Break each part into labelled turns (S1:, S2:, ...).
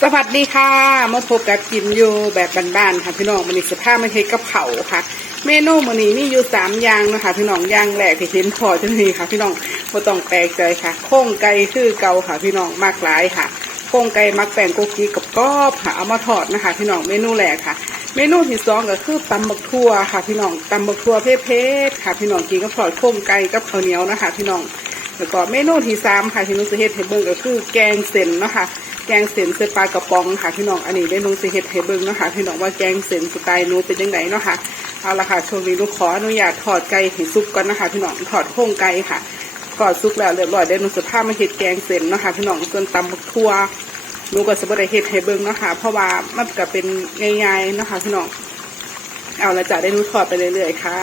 S1: สวัสดีค่ะมาพบกับกิมอยู่แบบบ้านๆค่ะพี่น้องมันนี้สภาพไม่ใช่กับเขาค่ะ เมนูมันนี้มีอยู่สามอย่างนะคะพี่น้องอย่างแรกที่เห็นพอจะนี่ค่ะ พี่น้องไม่ต้องแปลกใจค่ะโค้งไก่คือเกาค่ะ พี่น้องมากหลายค่ะโค้งไก่มักแป้งโกกี้กับกรอบค่ะเอามาทอดนะคะ พี่น้องเมนูแรกค่ะ เมนูที่สองก็คือตำบักทั่วค่ะ พี่น้องตำบักทั่วเพชรๆค่ะ พี่น้องกินกับทอดโค้งไก่กับข้าวเหนียวนะคะ พี่น้องแล้วก็เมนูที่สามค่ะที่นุสิเฮ็ดให้เบิ่งก็คือแกงเส้นเนาะค่ะ แกงเส้นใส่ปลากระป๋องค่ะพี่น้องอันนี้ได้หนุสิเฮ็ดให้เบิ่งเนาะค่ะพี่น้องว่าแกงเส้นสไตล์นูเป็นยังไงเนาะค่ะเอาละค่ะช่วงนี้หนูขออนุญาตถอดไก่ให้สุกก่อนนะคะพี่น้องถอดโครงไก่ค่ะกอดสุกแล้วเรียบร้อยได้หนูสภาพมาเฮ็ดแกงเส้นเนาะค่ะพี่น้องส่วนตำทั่วหนูก็สิบ่ได้เฮ็ดให้เบิ่งเนาะค่ะเพราะว่ามันก็เป็นง่ายๆเนาะค่ะพี่น้องเอาละจ้ะได้นูถอดไปเรื่อยๆค่ะ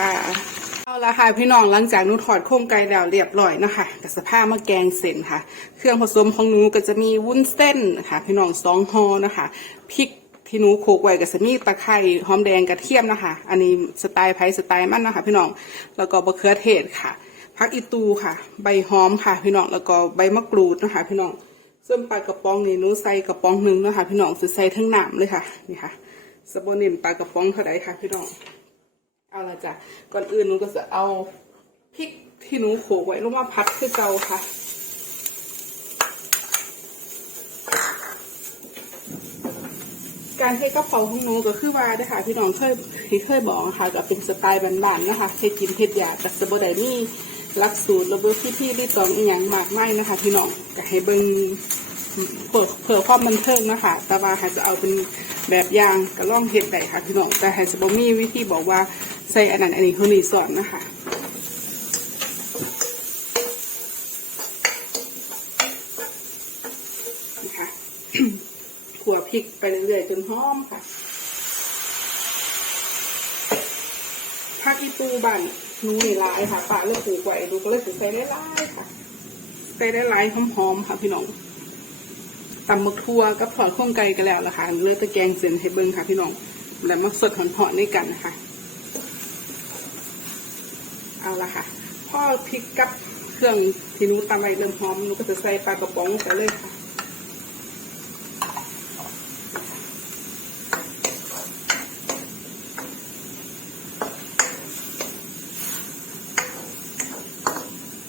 S1: เอาละค่ะพี่น้องหลังจากหนูถอดโครงไก่แล้วเรียบร้อยนะคะกับสภาพมะแกงเส้นค่ะ เครื่องผสมของหนูก็จะมีวุ้นเส้นค่ะพี่น้องสองฮอนะคะพริกที่หนูโขกไว้ก็จะมีตะไคร้หอมแดงกระเทียมนะคะ อันนี้สไตล์ไผ่สไตล์มันนะคะ พี่น้องแล้วก็บะเขือเทศค่ะผักอีตูค่ะ ใบหอมค่ะ พี่น้องแล้วก็ใบมะกรูดนะคะ พี่น้องส่วนปลากระป๋องนี่หนูใส่กระป๋องหนึ่งนะคะ พี่น้องจะใส่ทั้งหนามเลยค่ะนี่ค่ะสบนินปลากระป๋องเท่าไรค่ะ พี่น้อง เอาละจ้ะก่อนอื่นหนูก็จะเอาพริกที่หนูโขลกไว้ลงมาพัดคือเก่าค่ะการให้กระเพราของหนูก็คือว่าเด้ค่ะพี่น้องเคยที่เคยบอกนะคะก็เป็นสไตล์บ้านๆนะคะให้กินเผ็ดยาแต่สบไดมีหลักสูตรระเบิดที่พี่รีตองอีหยังมากไม่นะคะพี่น้องก็ให้เบิ่งเผื่อเผื่อความบันเทิงนะคะแต่ว่าหาจะเอาเป็น แบบอย่างก็ล่องเห็ดได้ค่ะพี่น้องแต่หาจะบ่มีวิธีบอกว่าใส่อันนั้นอันนี้คนนี้สอนนะคะนะคะขัวพริกไปเรื่อยๆจนหอมค่ะผักอีตูบันนูนี่ลายค่ะป้าเลยปลูกไว้ดูก็เลยปลูกใส่ได้ลายค่ะใส่ได้ลายหอมๆค่ะพี่น้อง ตำมึกทั่วกับถอนข้องไก่กันแล้วนะคะเนื้อตะแกงเส้นให้เบิ้งค่ะพี่น้องแล้วมักสดหอนๆด้วยกันนะคะ เอาละค่ะพ่อพริกกับเครื่องที่นูตำไว้เริ่มหอมนูก็จะใส่ปลากระป๋องไปเลยค่ะ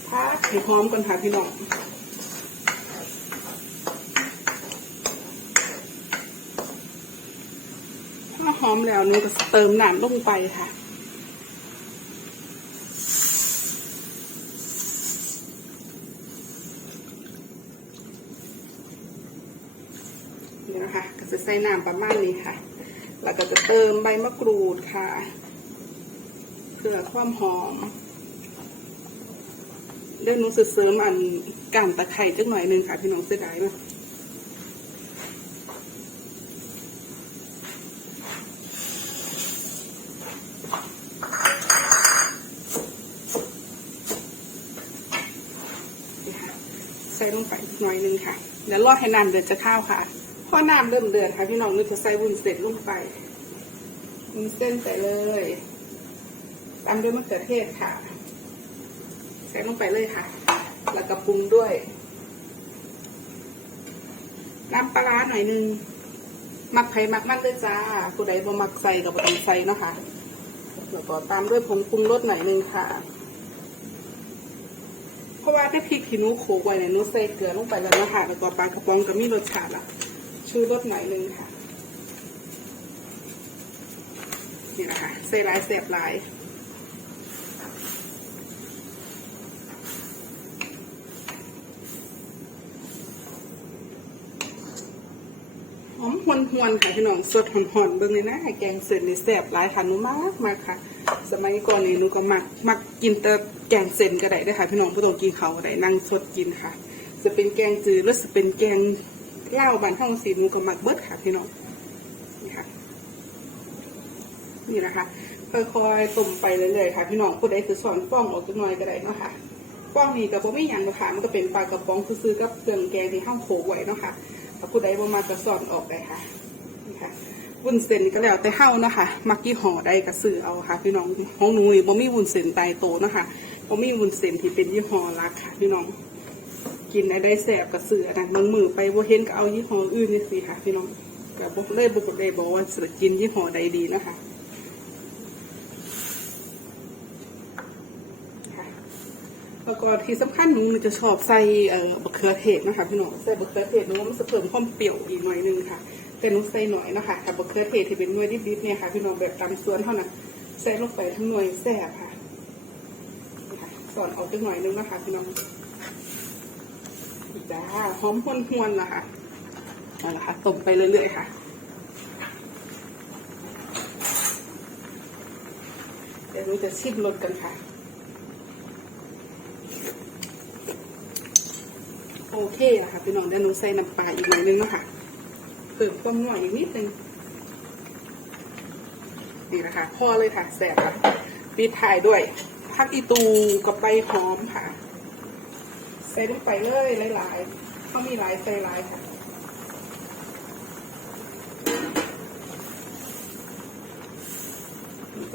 S1: พักให้หอมก่อนค่ะพี่น้องถ้าห อมแล้วหนูก็เติมน้ำลงไปค่ะ นี่นะคะก็จะใส่น้ำประมาณนี้ค่ะ แล้วก็จะเติมใบมะกรูดค่ะ เพื่อความหอมเดี๋ยวหนูจะเสริมอันกานตะไคร้จักหน่อยนึงค่ะพี่น้องเสียดายมกนี่ค่ะใส่ลงไปหน่อยหนึงค่ะเดี๋ยวรอให้น้ำเดือดจะข้าวค่ะพอน้ำเริ่มเดือดค่ะพี่น้องหนูจะใส่วุ้นเส้นลงไปวุ้นเส้นใส่เลยตามด้วยมะเขือเทศค่ะ ใส่ลงไปเลยค่ะ แล้วก็ปรุงด้วย น้ำปลาหน่อยนึงมักไผ่มักมันด้วยจ้าผู้ใดบ่มักใส่กับ่ต้องใส่เนาะค่ะแล้วก็ตามด้วยผงปรุงรสหน่อยนึงค่ะ เพราะว่าได้พริกที่หนูโขกไว้เนี่ยหนูใส่เกลือลงไปแล้วนะคะแล้วก็ปลากระป๋องก็มีรสชาติละชูรสหน่อยนึงค่ะนี่นะคะใส่หลายแสบหลายหอมหวนๆค่ะพี่น้องสดหอนหอนๆเบิ่งเลยนะแกงเสร็จในแซ่บหลายค่ะหนูมากมากค่ะ สมัยก่อนนี่หนูก็มักมักกินแต่แกงเส้นก็ได้ด้อค่ะ พี่น้องบ่ต้องกินเขาก็ได้นั่งสดกินค่ะ จะเป็นแกงจืดหรือจะเป็นแกงเหล้าบ้านห้องสีหนูก็มักเบิดค่ะ พี่น้องนี่ค่ะนี่นะคะค่อยๆต้มไปเรื่อยๆค่ะ พี่น้องผู้ใดคือสอนป้องออกจักหน่อยก็ได้เนาะค่ะป้องนี่ก็บ่มีหยังหรอกค่ะมันก็เป็นปลากระป๋องซื้อๆกับเครื่องแกงที่ห้างโขกไว้เนาะค่ะผู้ใดบ่มาจะสอนออกได้ค่ะนี่ค่ะ วุ้นเส้นก็แล้วแต่เฮานะคะมักกี่ห่อได้ก็ซื้อเอาค่ะ พี่น้องของหนูนี่บ่มีวุ้นเส้นตายโตนะคะบ่มีวุ้นเส้นที่เป็นยี่ห้อรักค่ะ พี่น้อง กินอะไรแสบกับเสือนะบางมือไปบ่เห็นก็เอายี่ห้ออื่นนี่สิค่ะ พี่น้องก็บอกเลยบุกเลยบอกว่าจะกินยี่ห้อใดดีนะคะค่ะแล้วก็ที่สำคัญหนูจะชอบใส่เอ่อมะเขือเทศนะคะพี่น้องใส่มะเขือเทศหนูมันจะเพิ่มความเปรี้ยวอีกหน่อยนึงค่ะ แต่หนูใส่หน่อยนะคะแต่มะเขือเทศที่เป็นหน่วยดิบๆเนี่ยค่ะพี่น้องแบบตำสวนเท่านั้นใส่ลงไปทั้งหน่วยแสบค่ะนะค่ะสอนออกไปหน่อยนึงนะคะพี่น้องจ้าหอมหวนหวนนะคะเอาละค่ะต้มไปเรื่อยๆค่ะเดี๋ยวเราจะชิมรสกันค่ะ โอเคอะคะพี่น้องเดี๋ยวหนูใส่น้ำปลาอีกหน่อยนึงนะคะ เพิ่มความหน่อยอีกนิดนึงนี่นะคะพอเลยค่ะแสบค่ะปิดท้ายด้วยผักอีตูกับใบหอมค่ะ ใส่ลงไปเลยหลายๆเขามีหลายใส่หลายค่ะ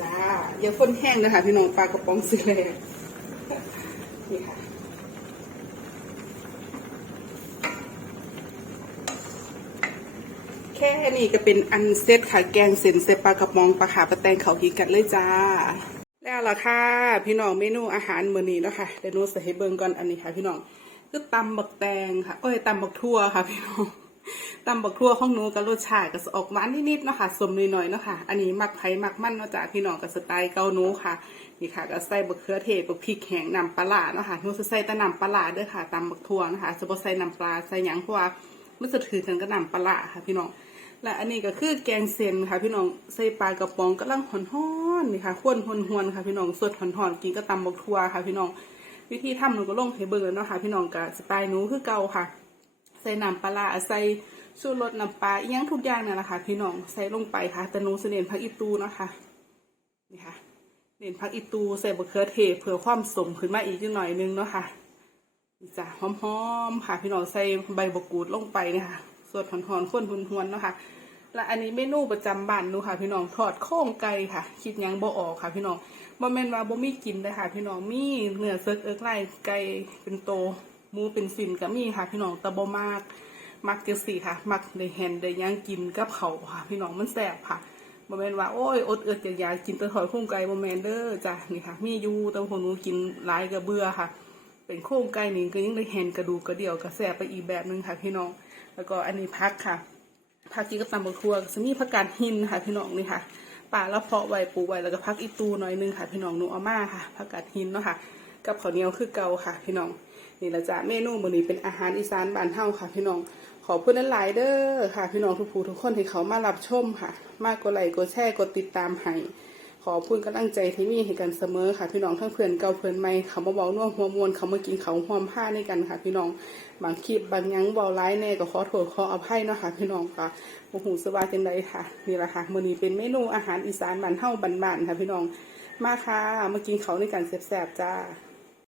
S1: จ้าอย่าฝนแห้งนะคะพี่น้องปลากระป๋องสีแดงนี่ค่ะ แค่นี้ก็เป็นอันเซตค่ะแกงเส้นเซปลากระป๋องปลาขาปลาแตงเขาฮีกันเลยจ้า แล้วล่ะค่ะ พี่น้องเมนูอาหารมื้อนี้แล้วค่ะเดี๋ยวนูใส่ให้เบิ่งก่อนอันนี้ค่ะ พี่น้องคือตำบักแตงค่ะเอ้ยตำบักทั่วค่ะ พี่น้องตำบักทั่วของหนูกับรสชาติก็จะออกหวานนิดๆเนาะค่ะสมนิดหน่อยๆเนาะค่ะ อันนี้มักไผ่มักมันเนาะจ้ะพี่น้องกับสไตล์เกาหนูค่ะ นี่ค่ะก็ใส่บักเขือเทศบักพริกแห้งน้ำปลาร้าเนาะค่ะหนูจะใส่แต่น้ำปลาด้วยค่ะตำบักทั่วนะคะจะบ่ใส่น้ำปลาใส่หยังเพราะว่ามันจะถือกันกับน้ำปลาค่ะพี่น้อง และอันนี้ก็คือแกงเซนค่ะพี่น้องใส่ปลากระป๋องกำลังหอนห้อนๆนี่ค่ะข้วนหวนค่ะพี่น้องสดหอนๆกินก็ตำบกทัวค่ะพี่น้องวิธีทำหนูก็ลงให้เบิ่งแล้วเนาะค่ะพี่น้องก็สไตล์หนูคือเก่าค่ะ ใส่น้ำปลาใส่ชูรสน้ำปลาอีหยังทุกอย่างนั่นแหละค่ะพี่น้องใส่ลงไปค่ะแต่หนูเสิเน้นผักอีตูเนาะค่ะนี่ค่ะเน้นผักอีตูใส่บะเขือเทศเพื่อความสมขึ้นมาอีกนิดหน่อยนึงเนาะค่ะนี่จ้ะหอมๆค่ะพี่น้องใส่ใบมะกรูดลงไปนี่ยค่ะสดหอนๆข้นหวนๆเนาะค่ะ และอันนี้เมนูประจำบ้านนูค่ะ พี่น้องทอดโค้งไก่ค่ะ คิดยังบ่ออกค่ะ พี่น้องบ่แม่นว่าบ่มีกินเลยค่ะ พี่น้องมีเนื้อเซิร์กเอิกไล่ไก่เป็นโตหมูเป็นสินก็มีค่ะ พี่น้องแต่บ่มากมักจังสี่ค่ะ มักได้แฮนได้หยังกินกับเขาค่ะ พี่น้องมันแซ่บค่ะบ่แม่นว่าโอ้ยอดเอิดอยากๆกินแต่ทอดโค้งไก่บ่แม่นเด้อจ้ะนี่ค่ะ มีอยู่แต่พวกหนูกินหลายก็เบื่อค่ะ เป็นโค้งไก่นี่ก็ยังได้แฮนกระดูกกระเดี่ยวก็แซ่บไปอีกแบบนึงค่ะ พี่น้อง แล้วก็อันนี้พักค่ะ ผักกินกับตำบักทั่วก็จะมีผักกาดหินค่ะพี่น้องนี่ค่ะป่าแล้วเพาะไว้ปลูกไว้แล้วก็พักอีตูหน่อยนึงค่ะ พี่น้องหนูเอามาค่ะผักกาดหินเนาะค่ะ กับข้าวเหนียวคือเก่าค่ะ พี่น้องนี่ละจ้ะเมนูมื้อนี้เป็นอาหารอีสานบ้านเฮาค่ะ พี่น้องขอบคุณหลายๆเด้อค่ะ พี่น้องทุกผู้ทุกคนที่เขามารับชมค่ะ มากกดไลค์กดแชร์กดติดตามให้ อพูดกำลังใจที่มีให้กันเสมอค่ะ พี่น้องทั้งเพื่อนเก่าเพื่อนใหม่เขามาเบาน่วมหัวมวลเขามากินเขาหอมผ้าในกันค่ะ พี่น้องบางคลิปบางยังเบาร้ายแน่ก็ขอโทษขออภัยเนาะค่ะ พี่น้องค่ะโอ้โหสบายจังไดค่ะนี่แหละค่ะมื้อนี้เป็นเมนูอาหารอีสานบ้านเฮาบ้านๆค่ะ พี่น้องมาค่ะมากินเขาในกันแซ่บๆจ้า